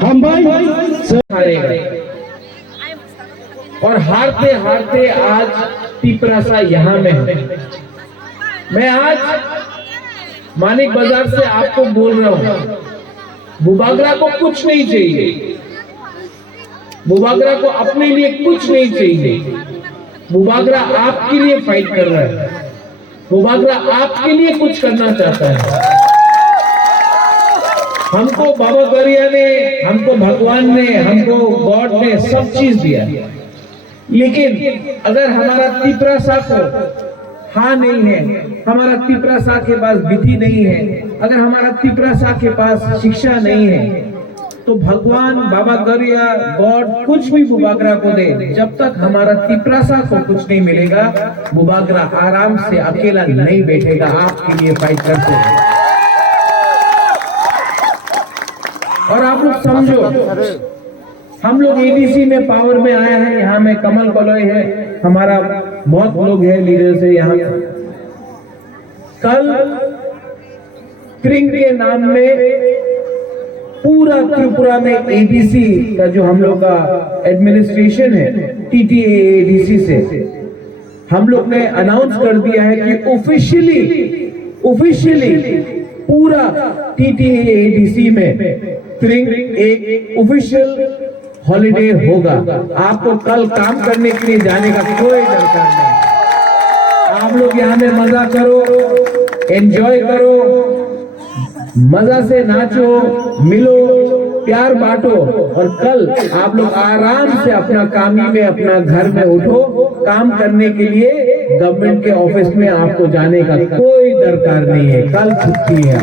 हम भाई और हारते हारते आज पिपरासा यहाँ में है। मैं आज मानिक बाजार से आपको बोल रहा हूँ, बुबागरा को कुछ नहीं चाहिए, बुबागरा को अपने लिए कुछ नहीं चाहिए। बुबागरा आपके लिए फाइट कर रहा है, बुबागरा आपके लिए कुछ करना चाहता है। हमको बाबा गरिया ने, हमको भगवान ने, हमको गॉड ने सब चीज दिया, लेकिन अगर हमारा तिपरासा को हाँ नहीं है, हमारा तिपरासा के पास विधि नहीं है, अगर हमारा तिपरासा के पास शिक्षा नहीं है, तो भगवान, बाबा गरिया, गॉड कुछ भी बुबागरा को दे, जब तक हमारा तिपरासा को कुछ नहीं मिलेगा, बुबागरा आराम से अकेला नहीं बैठेगा, आपके लिए फाइट करते हैं। और आप लोग समझो, हम लोग एडीसी में पावर में आए हैं, यहाँ में कमल कलोई है, हमारा बहुत लोग है लीडर से यहाँ। कल क्रिंग के नाम में पूरा त्रिपुरा में एडीसी का जो हम लोग का एडमिनिस्ट्रेशन है, टीटीए एडीसी से हम लोग ने अनाउंस कर दिया है कि ऑफिशियली पूरा टीटीए एडीसी में क्रिंग एक ऑफिशियल हॉलिडे होगा। आपको कल काम करने के लिए जाने का कोई दरकार नहीं। आप लोग यहाँ में मजा करो, एंजॉय करो, मजा से नाचो, मिलो, प्यार बांटो, और कल आप लोग आराम से अपना कामी में, अपना घर में उठो। काम करने के लिए गवर्नमेंट के ऑफिस में आपको जाने का कोई दरकार नहीं है, कल छुट्टी है।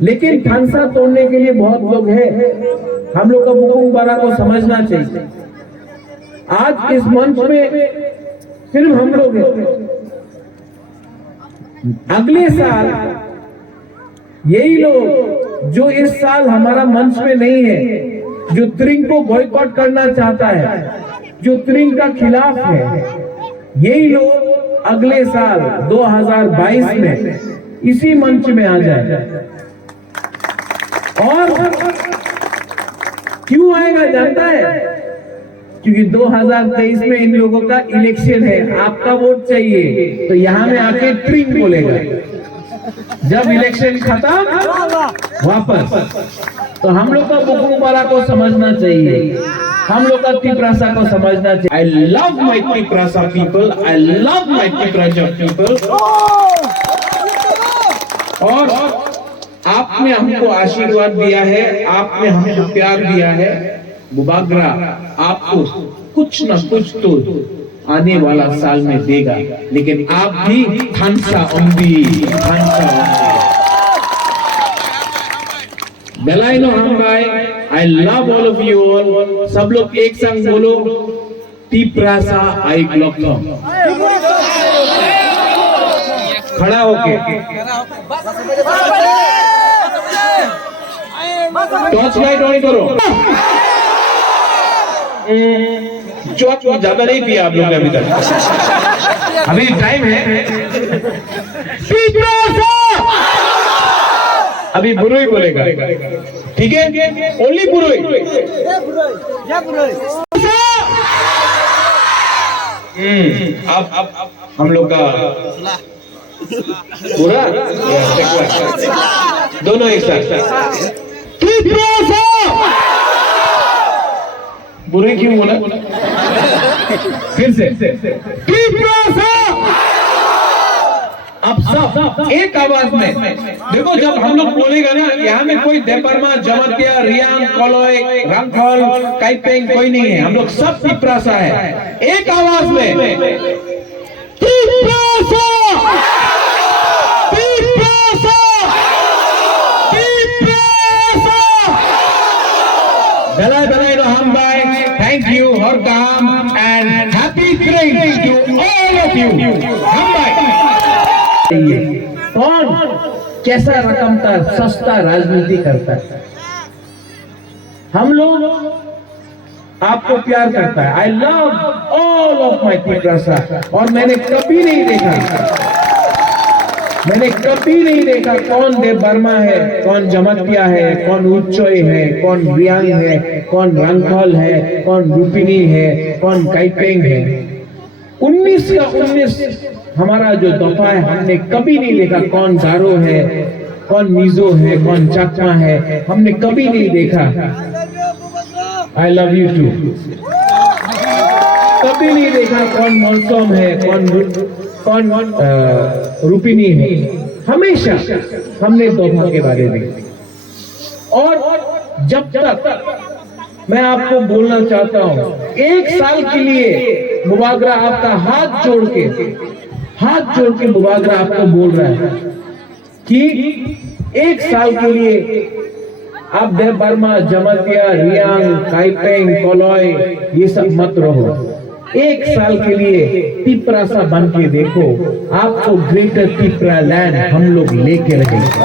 लेकिन थानसा तोड़ने के लिए बहुत लोग हैं। हम लोग का मुकुंबरा को समझना चाहिए। आज इस मंच में सिर्फ हम लोग हैं। अगले साल यही लोग जो इस साल हमारा मंच में नहीं है, जो त्रिंग को बॉयकॉट करना चाहता है, जो त्रिंग का खिलाफ है, यही लोग अगले साल 2022 में इसी मंच में आ जाए। और क्यों आएगा जानता है? क्योंकि 2023 में इन लोगों का इलेक्शन है, आपका वोट चाहिए, तो यहां में आके ट्रिंग बोलेगा। जब इलेक्शन खत्म वापस। तो हम लोग का मुकुंबरा को समझना चाहिए, हम लोग का तिपरासा को समझना चाहिए। I love my Tiprasa people, I love my Tiprasa people. और आपने हमको आशीर्वाद दिया है, आपने हमको प्यार दिया है। बुबागरा आपको कुछ न कुछ तो आने वाला साल में देगा, लेकिन आप भी थानसा ओंदी, थानसा ओंदी। बेलाइनो हम भाई, I love all of you all. सब लोग एक संग बोलो, तिपरासा आई ग्लोकम। खड़ा होके टॉर्च लाइट ऑन करो। चौक ज्यादा नहीं पिया आप लोग ने अभी तक, अभी टाइम है। अभी बुरुई बोलेगा, ठीक है? ओनली बुरुई। अब हम लोग का पूरा दोनों एक साथ बुरे क्यों बोला? फिर से अब सब एक आवाज में देखो। जब हम लोग बोलेगा ना, यहाँ में कोई देपरमा, जमतिया, रियांग, कोलोय, रंगफल, काइपेंग कोई नहीं है, हम लोग सब तिपरासा है। एक आवाज में तिपरासा, तिपरासा, तिपरासा। बेलाय बेलाय नो हम भाई, थैंक यू और काम and happy train to all of you. हम भाई कौन कैसा रकम का सस्ता राजनीति करता है? हम लोग आपको प्यार करता है। I love all of my Tiprasa. और मैंने कभी नहीं देखा कौन देवबर्मा है, कौन जमतिया है, कौन उच्चोय है, कौन रियांग है, कौन रंगफल है, कौन रूपिनी है, कौन काइपेंग है। 19 का 19 हमारा जो दफा है, हमने कभी नहीं देखा कौन गारो है, कौन मिजो है, कौन चकमा है, हमने कभी नहीं देखा। I love you too. कभी नहीं देखा कौन मौसम है, कौन रूपिनी है। हमेशा हमने दफा के बारे में। और जब तक मैं आपको बोलना चाहता हूं, 1 साल के लिए मुबागरा आपका हाथ जोड़ के मुबागरा आपको बोल रहा है कि 1 साल के लिए आप देवबर्मा, जमतिया, रियांग, काइपेंग, कोलोय ये सब मत रहो। 1 साल के लिए तिपरासा बन के देखो, आपको ग्रेटर तिपरा लैंड हम लोग लेके रहेंगे।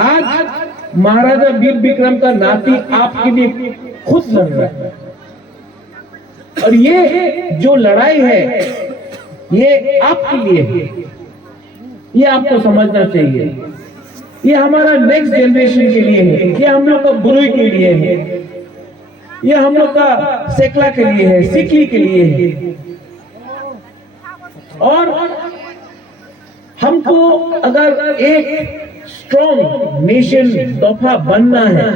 आज महाराजा वीर विक्रम का नाती आपके लिए खुद लड़ रहा है। और ये जो लड़ाई है, ये आपके लिए है। ये आपको समझना चाहिए। ये हमारा नेक्स्ट जनरेशन के लिए है, ये हम लोग का बुरुई के लिए है, ये हम लोग का सेकला के लिए है, सिकली के लिए है। और हमको अगर एक स्ट्रॉन्ग नेशन दफा बनना है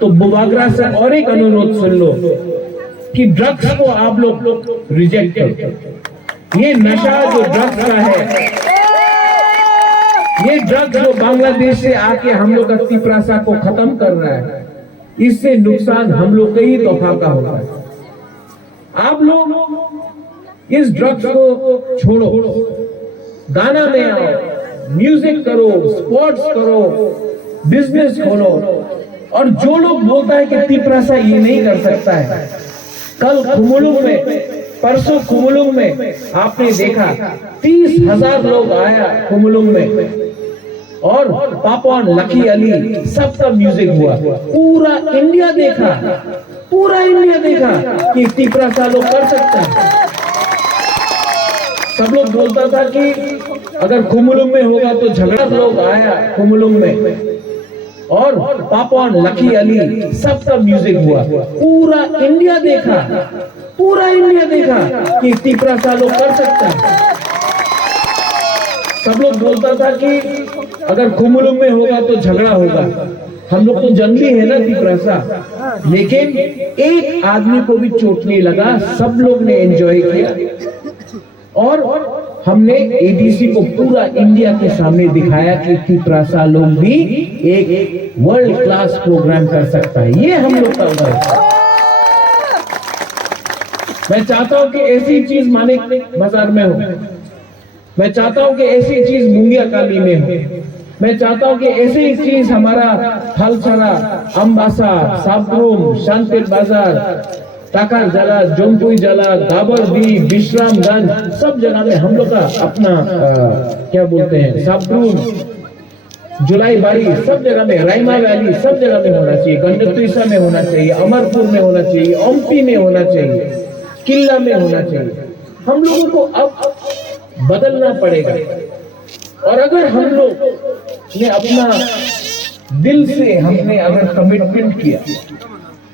तो बुबागरा से और एक अनुरोध सुन लो कि ड्रग्स को आप लोग रिजेक्ट करो। ये नशा जो ड्रग्स का है, ये ड्रग्स जो बांग्लादेश से आके हम लोग का तिपरासा को खत्म कर रहा है, इससे नुकसान हम लोग के ही तोहफा का होता है। आप लोग इस ड्रग्स को छोड़ो, गाना में आओ, म्यूजिक करो, स्पोर्ट्स करो, बिजनेस खोलो। और जो लोग बोलता है कि तिपरासा ये नहीं कर सकता है, कल खुमुलुंग में, परसों खुमुलुंग में आपने देखा 30,000 लोग आया खुमुलुंग में, और पापा लकी अली सबका म्यूजिक हुआ। पूरा इंडिया देखा, पूरा इंडिया देखा कि तिपरासा लोग कर सकता है। सब लोग बोलता था कि अगर खुमुलुंग में होगा तो झगड़ा, लोग आया खुमुलुंग में, और पापा लकी अली सबका म्यूजिक हुआ। पूरा इंडिया देखा, पूरा इंडिया देखा कि तिपरासा लोग कर सकता है। सब लोग बोलता था कि अगर खुमुलुंग में होगा तो झगड़ा होगा। हम लोग तो जंगली है ना तिपरासा, लेकिन एक आदमी को भी चोट नहीं लगा, सब लोग ने एंजॉय किया। और हमने एडीसी को पूरा इंडिया के सामने दिखाया कि तिपरासा लोग भी एक वर्ल्ड क्लास प्रोग्राम कर सकता है। ये हम लोग का उधर है। मैं चाहता हूं कि ऐसी चीज मानिक बाजार में हो, मैं चाहता हूं कि ऐसी चीज मुंगिया काली में हो, मैं चाहता हूं कि ऐसी चीज हमारा थलछरा, अम्बासा, साबरूम, शांतिल बाजार, टाकार जला, जोनपुई जला, गाबरदी, विश्रामगंज, सब जगह में हम लोग का अपना क्या बोलते हैं, साबरूम, जुलाई बारी, सब जगह में, रायमा वैली, सब जगह में होना चाहिए। गंडतुईसा में होना चाहिए, अमरपुर में होना चाहिए, ओमपी में होना चाहिए, किला में होना चाहिए। हम लोगों को अब बदलना पड़ेगा। और अगर हम लोग ने अपना दिल से हमने अगर कमिटमेंट किया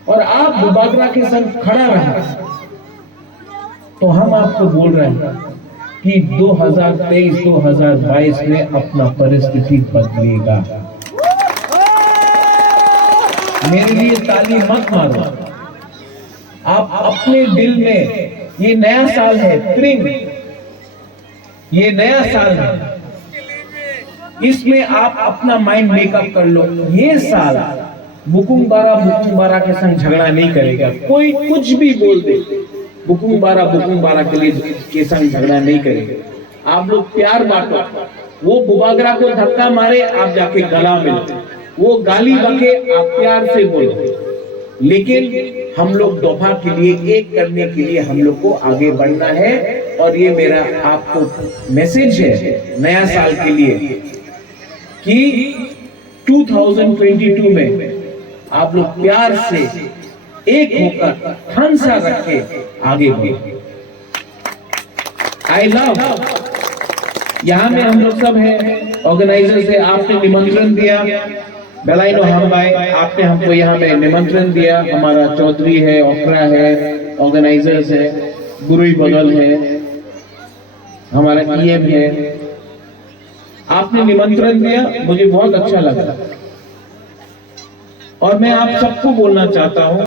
और आप बुबागरा के संग खड़ा रहा, तो हम आपको बोल रहे हैं कि 2023-2022 में अपना परिस्थिति बदलेगा। मेरे लिए ताली मत मारो, आप अपने दिल में, ये नया साल है, त्रिंग, ये नया साल है, इसमें आप अपना माइंड मेकअप कर लो। ये साल बुकुंग बारा के संग झगड़ा नहीं करेगा। कोई कुछ भी बोल दे, बुकुंग बारा के लिए के संग झगड़ा नहीं करेगा। आप लोग प्यार बांटो, वो बुबागरा को धक्का मारे आप जाके गला मिलो, वो गाली बके आप प्यार से बोलो। लेकिन हम लोग दफा के लिए, एक करने के लिए हम लोग को आगे बढ़ना है। और ये मेरा आपको मैसेज है नया साल के लिए कि 2022 में आप लोग प्यार से एक होकर हंसा रख के आगे बढ़े। आई लव, यहाँ में हम लोग सब हैं, ऑर्गेनाइजर से आपने निमंत्रण दिया, बेलाइनो हम भाई, आपने हमको यहाँ पे निमंत्रण दिया। हमारा चौधरी है, ओखरा है, ऑर्गेनाइजर्स है, गुरुई बगल है, हमारा ईएम है, आपने निमंत्रण दिया, मुझे बहुत अच्छा लगा। और मैं आप सबको बोलना चाहता हूं